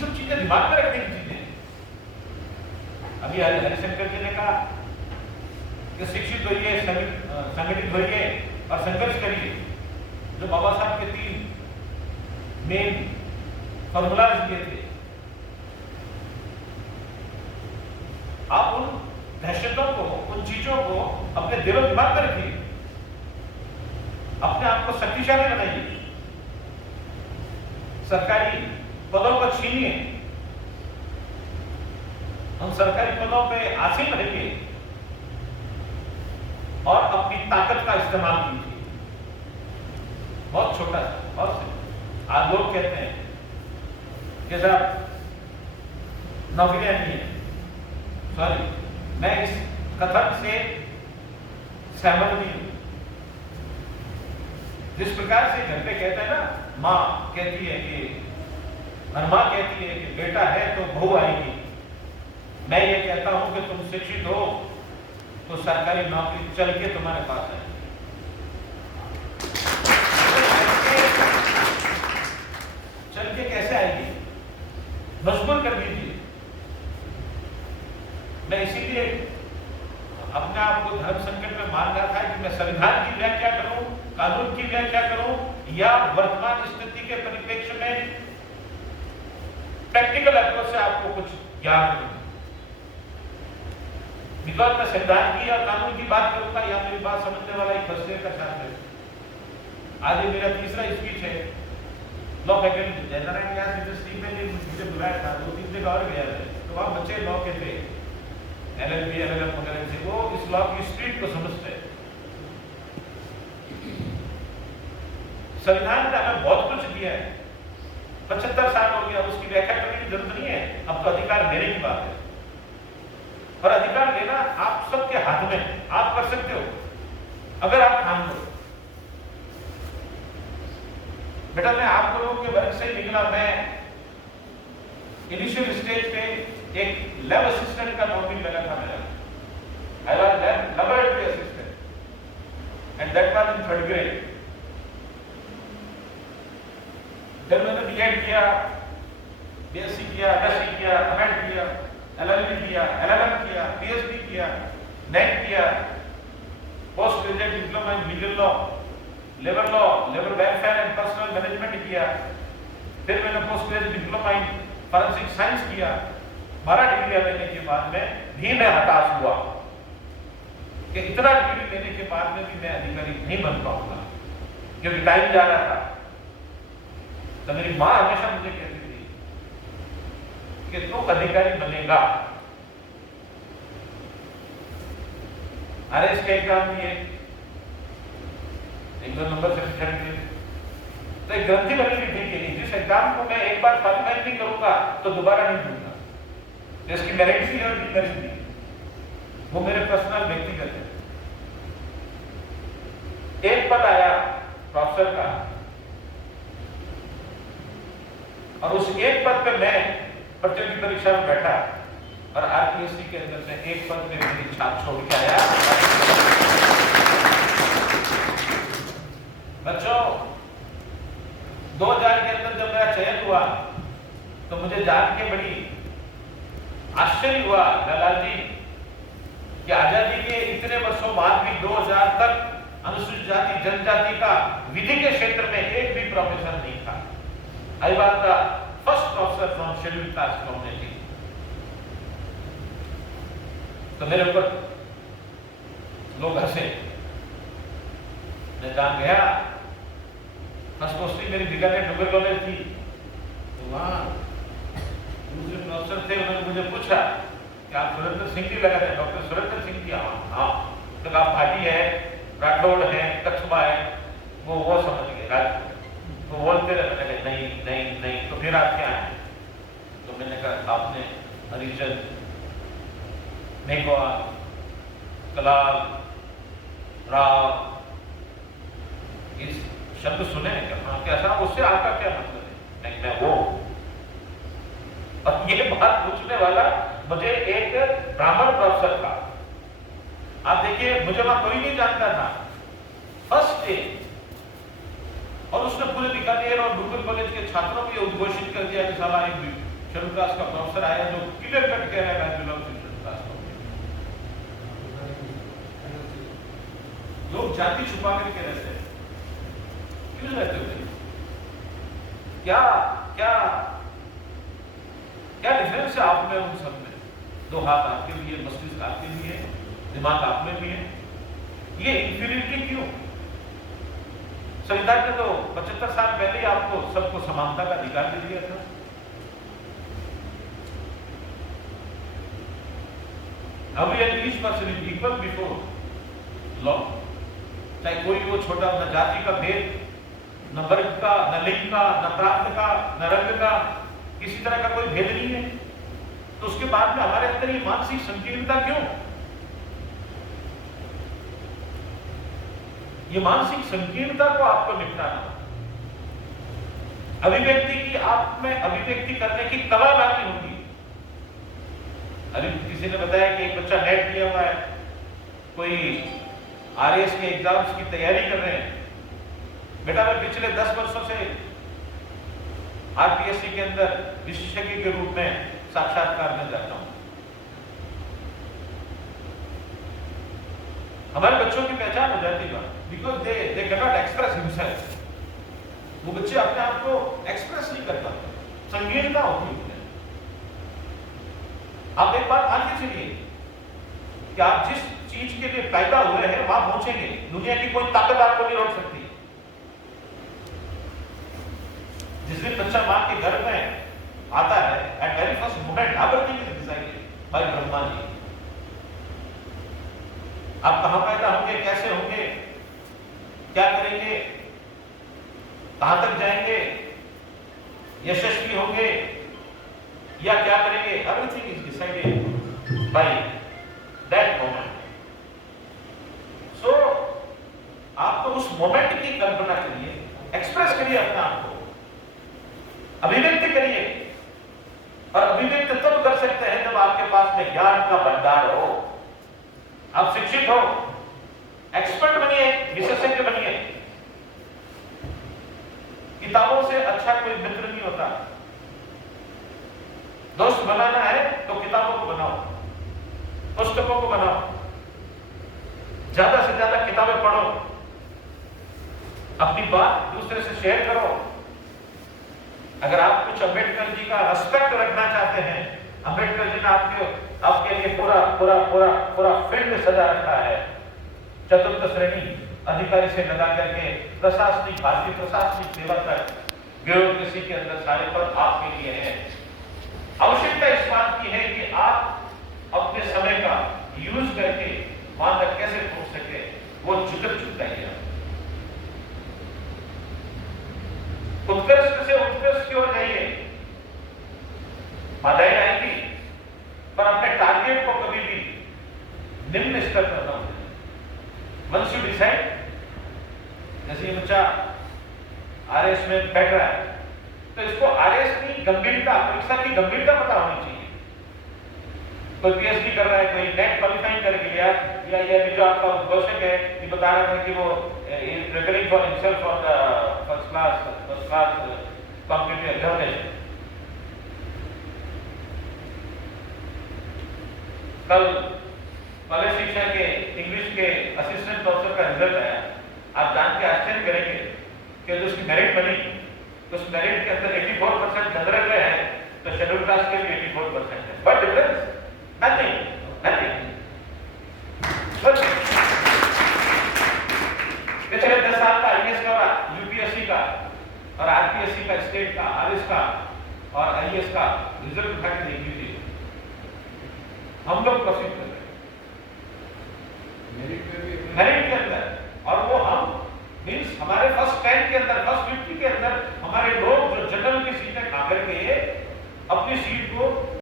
सब चीजें दिमाग में रखने की चीजें। अभी हरिशंकर जी ने कहा कि शिक्षित होइए, संगठित होइए और संघर्ष करिए। जो बाबा साहब के 3 मेन फॉर्मूलाज दिए थे, आप उन दहशतों को, उन चीजों को अपने दिलो दिमाग में रखिए, अपने आप को शक्तिशाली बनाइए, सरकारी पदों को छीनिए, उन सरकारी पदों पे आसीन रहिए और अपनी ताकत का इस्तेमाल कीजिए। बहुत छोटा सा। और आज लोग कहते हैं कि साहब नौकरियां नहीं है। सॉरी, मैं इस कथन से सहमत नहीं हूं। जिस प्रकार से घर पे कहते हैं ना, माँ कहती है कि, और माँ कहती है कि बेटा है तो बहू आएगी, मैं ये कहता हूं कि तुम शिक्षित हो तो सरकारी नौकरी चल के तुम्हारे पास है। चल के कैसे आएगी? मजबूर कर दीजिए। मैं इसीलिए अपने आप को धर्म संकट में मान रहा था कि मैं संविधान की व्याख्या करूं, कानून की व्याख्या करूं, या वर्तमान स्थिति के परिप्रेक्ष्य में प्रैक्टिकल अप्रोच से आपको कुछ ज्ञान दूं। बिकॉज मैं संविधान की और कानून की बात करूंगा या मेरी बात समझने वाला एक फैसले का छात्र है। आज ये मेरा तीसरा स्पीच है लॉ फैकल्टी जयनारायण व्यास यूनिवर्सिटी में मुझे बुलाया था, 2-3 जगह और गया था, तो वहां बच्चे लॉ के थे, LLB LLM वगैरह से, वो इस लॉ की स्ट्रीट को समझते हैं। संविधान ने हमें बहुत कुछ दिया है, 75 साल हो गया, उसकी व्याख्या करने की जरूरत नहीं है। अब तो अधिकार देने की बात है, और अधिकार देना आप सबके हाथ में, आप कर सकते हो अगर आप ठान लो। बेटा मैं आप लोगों के वर्ग से निकला, मैं इनिशियल स्टेज पे एक लैब असिस्टेंट का नौकरी लगा था मेरा। I was laboratory assistant and that was in 3rd grade. फिर मैंने B.Ed किया, BSc किया, MSc किया, M.Ed किया, LLB किया, LLM किया, PhD किया, NET किया, post graduate diploma in legal law, labour law, labour welfare and personal management किया। फिर मैंने post graduate diploma in forensic science किया। 12 डिग्री लेने के बाद में भी मैं हताश हुआ कि इतना डिग्री लेने के बाद में भी मैं अधिकारी नहीं बन पाऊंगा, क्योंकि टाइम जा रहा था। तो मेरी माँ हमेशा मुझे कहती थी कि तू अधिकारी बनेगा। अरे इसके एग्जाम दिए, 1-2 नंबर से पिछड़ गए, तो एक ग्रंथि बनी हुई थी कि जिस एग्जाम को मैं एक बार क्वालिफाई नहीं करूंगा तो दोबारा नहीं दूंगा। इसकी मेरिट थी और डिमेरिट थी, वो मेरे पर्सनल व्यक्तिगत है। एक पद आया प्रोफेसर का, और उस एक पद पे मैं प्रतियोगी परीक्षा में बैठा और RPSC के अंदर से एक पद में मेरी छाप छोड़ के आया। बच्चों 2000 के अंदर जब मेरा चयन हुआ तो मुझे जान के बड़ी आश्चर्य हुआ लाल जी कि आजादी के इतने वर्षों बाद भी 2000 तक अनुसूचित जाति जनजाति का विधि के क्षेत्र में एक भी प्रोफेसर नहीं था। I was the first professor from scheduled caste community. तो मेरे ऊपर लोग हंसे। मैं जहाँ गया, फर्स्ट पोस्टिंग मेरी बीकानेर डुंगर कॉलेज थी, तो वहाँ दूसरे प्रोफेसर थे, उन्होंने मुझे पूछा कि आप सुरेंद्र सिंह जी लगा रहे, डॉक्टर सुरेंद्र सिंह जी? हाँ। तो आप भाटी है, राठौड़ है, कछुआ है, वो समझ गए। तो बोलते रहे, मैंने कहा नहीं नहीं नहीं। तो फिर आप क्या हैं? तो मैंने कहा आपने हरिजन, मेघवाल, कलाल, राव, इस शब्द सुने हैं क्या? हाँ। कैसा? उससे आपका क्या मतलब है? नहीं, मैं वो। और ये बात पूछने वाला मुझे एक ब्राह्मण प्रोफेसर था। आप देखिए, मुझे वहां कोई नहीं जानता था, फर्स्ट डे, और उसने पूरे बीकानेर और डुंगर कॉलेज के छात्रों को उद्घोषित कर दिया कि साला एक शेड्यूल कास्ट का प्रोफेसर आया जो क्लियर कट कह रहा है I belong to schedule caste. लोग जाति छुपा करके रहते हैं, क्यों रहते हो? क्या क्या क्या डिफरेंस है आप में उन सब में? दो हाथ आपके लिए, मस्तिष्क आपके लिए, दिमाग आप में भी है, ये इंफीरियरिटी क्यों? संविधान ने तो 75 साल पहले ही आपको सबको समानता का अधिकार दे दिया था। अभी each person is equal before law, चाहे कोई वो छोटा, न जाति का भेद, न वर्ग का, न लिंग का, न प्रांत का, न रंग का, किसी तरह का कोई भेद नहीं है। तो उसके बाद में हमारे अंदर ये मानसिक संकीर्णता क्यों? ये मानसिक संकीर्णता को आपको निपटाना, अभिव्यक्ति की, आप में अभिव्यक्ति करने की कला लानी होगी। अभी किसी ने बताया कि एक बच्चा नेट दिया हुआ है, कोई आरएएस के एग्जाम्स की तैयारी कर रहे हैं। बेटा मैं पिछले 10 वर्षों से आरपीएससी के अंदर विशेषज्ञ के रूप में साक्षात्कार में जाता हूं। हमारे बच्चों की पहचान हो जाती है, because they can not express himself. वो बच्चे अपने आप को एक्सप्रेस नहीं कर पाते, संकीर्णता होती है। आप एक बात मान के चलिए कि आप जिस चीज के लिए पैदा हुए हैं वहां पहुंचेंगे, दुनिया की कोई ताकत आपको नहीं रोक सकती। जिस दिन बच्चा मां के गर्भ में आता है, at very first moment everything is decided by Brahma ji. आप कहां पैदा होंगे, कैसे होंगे, क्या करेंगे, कहां तक जाएंगे, यशस्वी होंगे या क्या करेंगे, everything is decided by that moment. So आप तो उस मोमेंट की कल्पना करिए, एक्सप्रेस करिए अपने आप को, अभिव्यक्ति करिए। और अभिव्यक्ति तब कर सकते हैं जब आपके पास में ज्ञान का भंडार हो, आप शिक्षित हो, एक्सपर्ट बनिए, विशेषज्ञ बनिए। किताबों से अच्छा कोई मित्र नहीं होता। दोस्त बनाना है तो किताबों को बनाओ, पुस्तकों को बनाओ, ज्यादा से ज्यादा किताबें पढ़ो, अपनी बात दूसरे से शेयर करो। अगर आप कुछ अंबेडकर जी का रेस्पेक्ट रखना चाहते हैं, अंबेडकर जी ने आपके लिए पूरा पूरा पूरा पूरा फील्ड सजा रखा है, चतुर्थ श्रेणी अधिकारी से लगा करके प्रशासनिक, भारतीय प्रशासनिक सेवा तक, ब्यूरोक्रेसी के अंदर सारे पद आपके लिए हैं। आवश्यकता इस बात की है कि आप अपने समय का यूज करके वहां तक कैसे पहुंच सके, वो जुगत चुकाइए। उत्कृष्ट से उत्कृष्ट की ओर जाइए, बाधाएं आएंगी, पर अपने टारगेट को कभी भी निम्न स्तर पर न होने। वंस यू डिसाइड, जैसे ये बच्चा आरएस में बैठ रहा है, तो इसको आरएस की गंभीरता, परीक्षा की गंभीरता पता होनी चाहिए। कोई पीएचडी कर रहा है, कोई नेट क्वालिफाइंग कर गया, या ये जो आपका उद्घोषक है ये बता रहा था कि वो preparing for himself for the first class competitive examination. कल कॉलेज शिक्षा के इंग्लिश के असिस्टेंट प्रोफेसर का रिजल्ट आया। आप जान के आश्चर्य करेंगे कि जो उसकी मेरिट बनी, तो उस मेरिट के अंदर 84% जनरल में है, तो शेड्यूल कास्ट के लिए 84% है। What difference? Nothing, nothing. पिछले 10 साल का आईएएस का, यूपीएससी का और आरपीएससी का, स्टेट का, आरएस का और आईएएस का रिजल्ट उठा के देख लीजिए, हम लोग प्रसिद्ध कर रहे हैं मेरिट के अंदर।